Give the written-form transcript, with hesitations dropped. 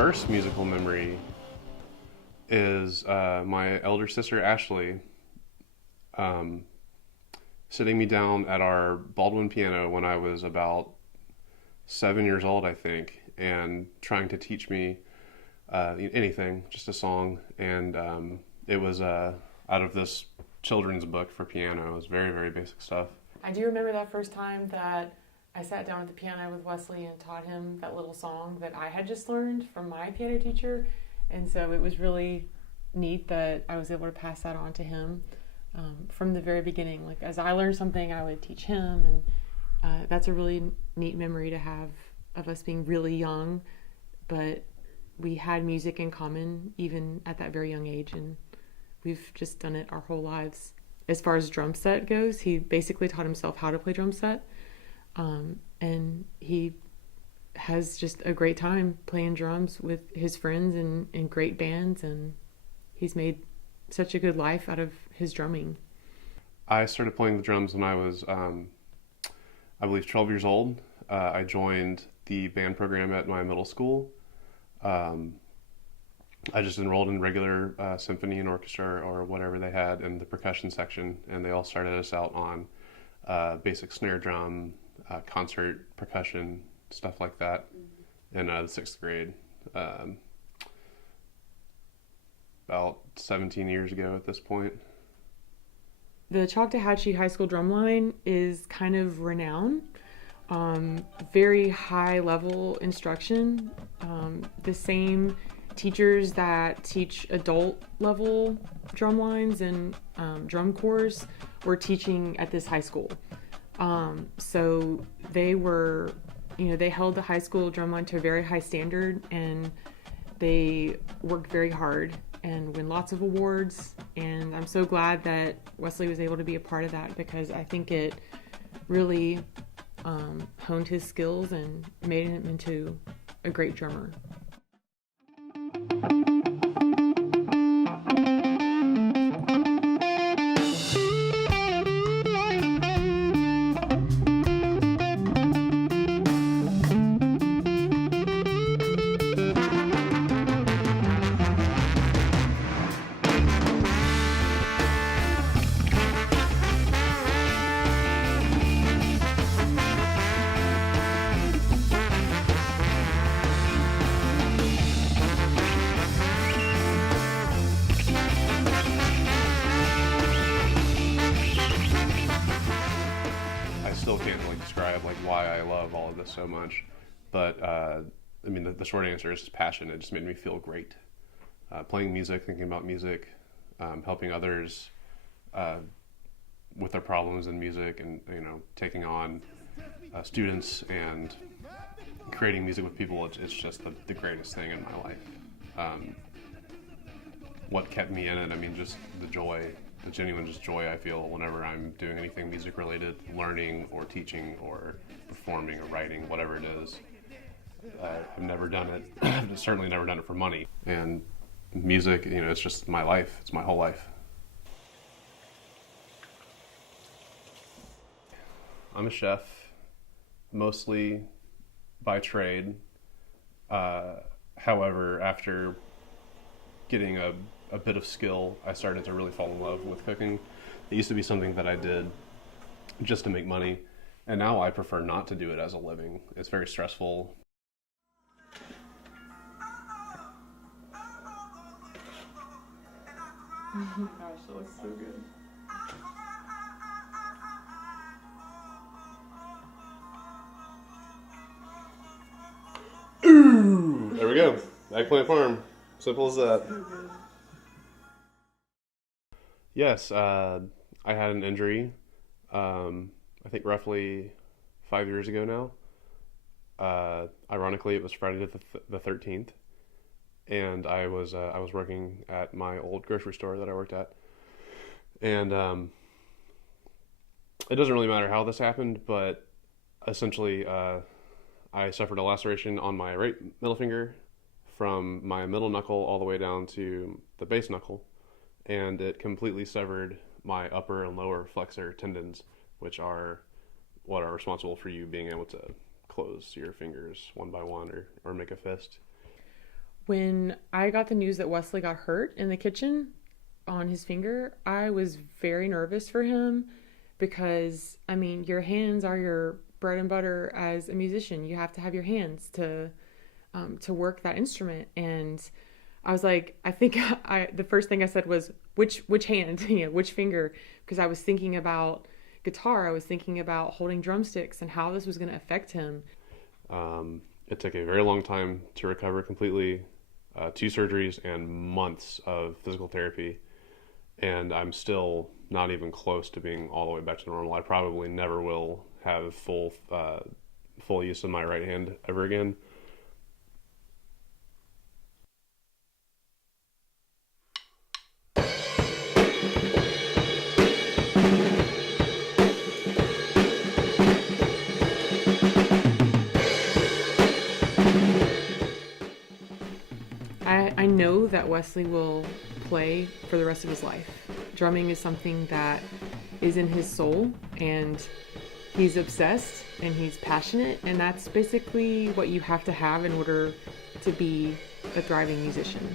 first musical memory is my elder sister Ashley um, sitting me down at our Baldwin piano when I was about 7 years old, I think, and trying to teach me anything, just a song. And it was out of this children's book for piano. It was very, very basic stuff. I do remember that first time that I sat down at the piano with Wesley and taught him that little song that I had just learned from my piano teacher. And so it was really neat that I was able to pass that on to him from the very beginning. Like, as I learned something, I would teach him. And that's a really neat memory to have of us being really young, but we had music in common even at that very young age. And we've just done it our whole lives. As far as drum set goes, he basically taught himself how to play drum set. And he has just a great time playing drums with his friends in great bands, and he's made such a good life out of his drumming. I started playing the drums when I was, I believe, 12 years old. I joined the band program at my middle school. I just enrolled in regular symphony and orchestra or whatever they had in the percussion section, and they all started us out on basic snare drum, concert percussion, stuff like that in the sixth grade. About 17 years ago at this point. The Tallahassee High School drumline is kind of renowned. Very high level instruction. The same teachers that teach adult level drum lines and drum corps were teaching at this high school. So they were, they held the high school drumline to a very high standard, and they worked very hard and win lots of awards. And I'm so glad that Wesley was able to be a part of that, because I think it really honed his skills and made him into a great drummer. Why I love all of this so much, but the short answer is just passion. It just made me feel great. Playing music, thinking about music, helping others with their problems in music, and taking on students and creating music with people. It's just the greatest thing in my life. What kept me in it? Just the joy. The genuine just joy I feel whenever I'm doing anything music related, learning or teaching or performing or writing, whatever it is. I've never done it. I've certainly never done it for money. And music, it's just my life. It's my whole life. I'm a chef, mostly by trade. However, after getting a bit of skill, I started to really fall in love with cooking. It used to be something that I did just to make money, and now I prefer not to do it as a living. It's very stressful. Gosh, that looks so good. Ooh, there we go. Eggplant farm. Simple as that. So good. Yes, I had an injury, I think roughly 5 years ago now. Ironically, it was Friday the 13th, and I was working at my old grocery store that I worked at, and it doesn't really matter how this happened, but essentially I suffered a laceration on my right middle finger from my middle knuckle all the way down to the base knuckle. And it completely severed my upper and lower flexor tendons, which are what are responsible for you being able to close your fingers one by one or make a fist. When I got the news that Wesley got hurt in the kitchen on his finger, I was very nervous for him because, I mean, your hands are your bread and butter as a musician. You have to have your hands to work that instrument. And I was like, I think the first thing I said was, which hand, which finger? Because I was thinking about guitar. I was thinking about holding drumsticks and how this was going to affect him. It took a very long time to recover completely, 2 surgeries and months of physical therapy. And I'm still not even close to being all the way back to normal. I probably never will have full use of my right hand ever again. I know that Wesley will play for the rest of his life. Drumming is something that is in his soul, and he's obsessed and he's passionate, and that's basically what you have to have in order to be a thriving musician.